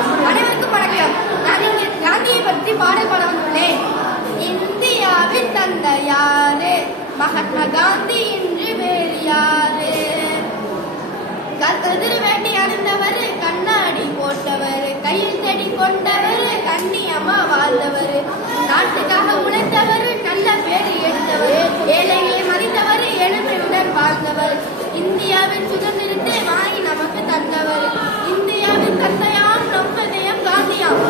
அனைவருக்கும் வணக்கம். நான் இங்கே காந்தியை பற்றி பாடல் பாட வந்துள்ளேன். இந்தியாவின் தந்தை யாரு? மகாத்மா காந்தி என்று வேறு யாரு? கதிர் வேண்டி அணிந்தவர், கண்ணாடி போட்டவர், கையில் செடி கொண்டவர், கண்ணியமா வாழ்ந்தவர், நாட்டுக்காக உழைத்தவர், நல்ல பேரு எடுத்தவர், ஏழைகளை மதித்தவர், எளிமையுடன் வாழ்ந்தவர், இந்தியாவின் சுதந்திரத்தை வாங்கி நமக்கு தந்தவர், இந்தியாவின் தந்தையாம் நம்பதயம் காந்தியாம்.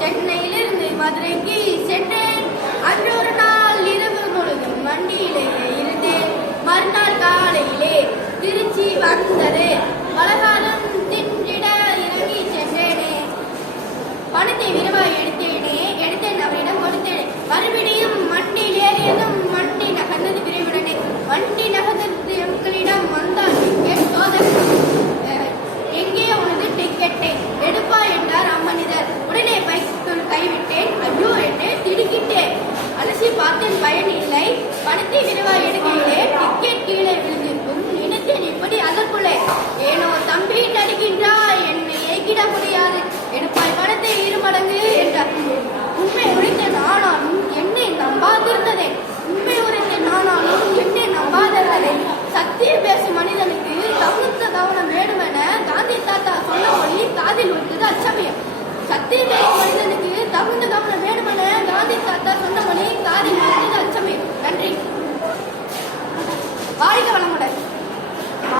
சென்னையிலிருந்து மதுரைக்கு சென்றேன். அன்று ஒரு நாள் இரவு முழுதும் வண்டியிலேயே இருந்தேன். மறுநாள் காலையிலே திருச்சி வந்தது. பலகாலம் தின்றிட இறங்கி சென்றேனே. பணத்தை விரைவாக எடுத்தேன் அவரிடம் கொடுத்தேன். மறுபடியும் வண்டியில் ஏறியதும் வண்டி நகர்ந்தது விரைவுடனே. வண்டி நகர்ந்தது எங்களிடம் வந்தார் டிக்கெட் சோதனை. எங்கே உனது டிக்கெட்டை எடுப்பா என்றார் அம்மனிதர். உடனே பைக்குள் கைவிட்டேன். ஐயோ என்று திடுக்கிட்டேன். அலசி பார்த்தேன், பயன் இல்லை. பணத்தை விரைவாக எடுக்கையிலே டிக்கெட் கீழே விழுந்திருக்கும் நினைத்தேன். இப்படி அதற்குள்ளே ஏனோ தம்பி நடிக்கின்றாய், என்னை ஏகிட முடியாது, எடுப்பாய் பணத்தை 2 மடங்கு என்றார். உண்மை உழைத்த நானாலும் என்னை நம்பாதிருந்ததே. உண்மை உரைத்த நானாலும் என்னை நம்பாதிருந்ததே. சத்தியம் பேசும் மனிதனுக்கு தகுந்த கவனம் வேண்டுமென காந்தி தாத்தா சொன்ன மொழி காதில் விட்டது அச்சமயம். சத்தியம் பேசும் மனிதனுக்கு தகுந்த கவனம் வேண்டுமென காந்தி தாத்தா சொன்ன மொழி காதில் விட்டது அச்சமயம். நன்றி. வாழ்க வளமுடன்.